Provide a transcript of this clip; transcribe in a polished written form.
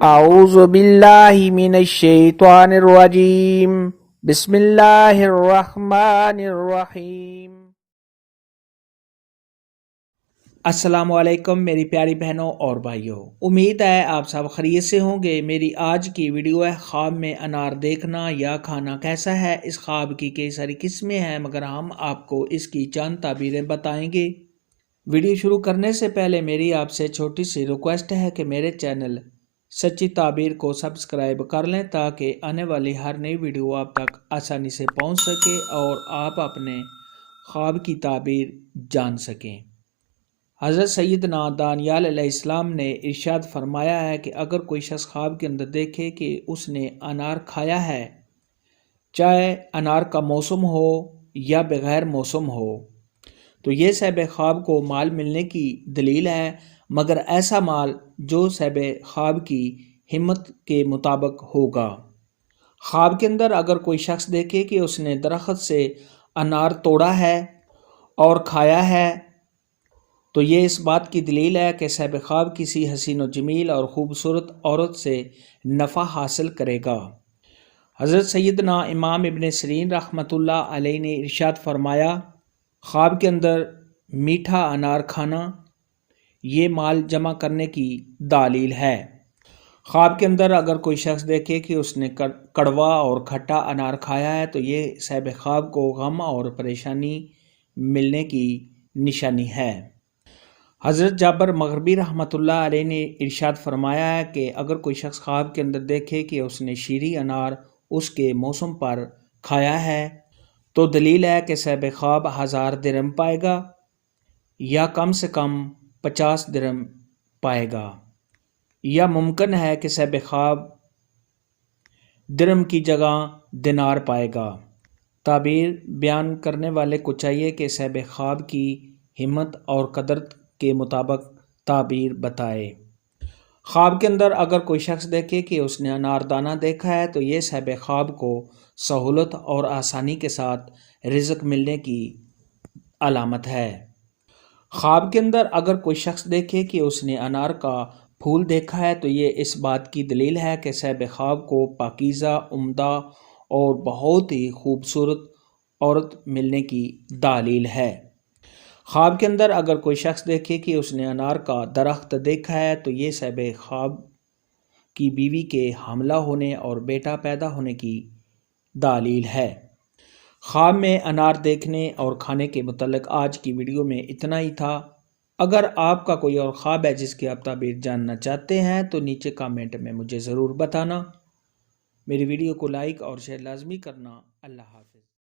اعوذ باللہ من الشیطان الرجیم بسم اللہ الرحمن الرحیم۔ السلام علیکم میری پیاری بہنوں اور بھائیوں، امید ہے آپ سب خیریت سے ہوں گے۔ میری آج کی ویڈیو ہے خواب میں انار دیکھنا یا کھانا کیسا ہے۔ اس خواب کی کئی ساری قسمیں ہیں مگر ہم آپ کو اس کی چند تعبیریں بتائیں گے۔ ویڈیو شروع کرنے سے پہلے میری آپ سے چھوٹی سی ریکویسٹ ہے کہ میرے چینل سچی تعبیر کو سبسکرائب کر لیں تاکہ آنے والی ہر نئی ویڈیو آپ تک آسانی سے پہنچ سکے اور آپ اپنے خواب کی تعبیر جان سکیں۔ حضرت سیدنا دانیال علیہ السلام نے ارشاد فرمایا ہے کہ اگر کوئی شخص خواب کے اندر دیکھے کہ اس نے انار کھایا ہے، چاہے انار کا موسم ہو یا بغیر موسم ہو، تو یہ صاحب خواب کو مال ملنے کی دلیل ہے، مگر ایسا مال جو صاحب خواب کی ہمت کے مطابق ہوگا۔ خواب کے اندر اگر کوئی شخص دیکھے کہ اس نے درخت سے انار توڑا ہے اور کھایا ہے، تو یہ اس بات کی دلیل ہے کہ صاحب خواب کسی حسین و جمیل اور خوبصورت عورت سے نفع حاصل کرے گا۔ حضرت سیدنا امام ابن سیرین رحمۃ اللہ علیہ نے ارشاد فرمایا، خواب کے اندر میٹھا انار کھانا یہ مال جمع کرنے کی دلیل ہے۔ خواب کے اندر اگر کوئی شخص دیکھے کہ اس نے کڑوا اور کھٹا انار کھایا ہے، تو یہ صاحب خواب کو غم اور پریشانی ملنے کی نشانی ہے۔ حضرت جابر مغربی رحمۃ اللہ علیہ نے ارشاد فرمایا ہے کہ اگر کوئی شخص خواب کے اندر دیکھے کہ اس نے شیریں انار اس کے موسم پر کھایا ہے، تو دلیل ہے کہ صاحب خواب 1000 درہم پائے گا یا کم سے کم 50 درہم پائے گا، یا ممکن ہے کہ صاحب خواب درہم کی جگہ دینار پائے گا۔ تعبیر بیان کرنے والے کو چاہیے کہ صاحب خواب کی ہمت اور قدرت کے مطابق تعبیر بتائے۔ خواب کے اندر اگر کوئی شخص دیکھے کہ اس نے انار دانہ دیکھا ہے، تو یہ صاحب خواب کو سہولت اور آسانی کے ساتھ رزق ملنے کی علامت ہے۔ خواب کے اندر اگر کوئی شخص دیکھے کہ اس نے انار کا پھول دیکھا ہے، تو یہ اس بات کی دلیل ہے کہ صاحب خواب کو پاکیزہ، عمدہ اور بہت ہی خوبصورت عورت ملنے کی دلیل ہے۔ خواب کے اندر اگر کوئی شخص دیکھے کہ اس نے انار کا درخت دیکھا ہے، تو یہ صاحب خواب کی بیوی کے حاملہ ہونے اور بیٹا پیدا ہونے کی دلیل ہے۔ خواب میں انار دیکھنے اور کھانے کے متعلق آج کی ویڈیو میں اتنا ہی تھا۔ اگر آپ کا کوئی اور خواب ہے جس کی آپ تعبیر جاننا چاہتے ہیں تو نیچے کامنٹ میں مجھے ضرور بتانا۔ میری ویڈیو کو لائک اور شیئر لازمی کرنا۔ اللہ حافظ۔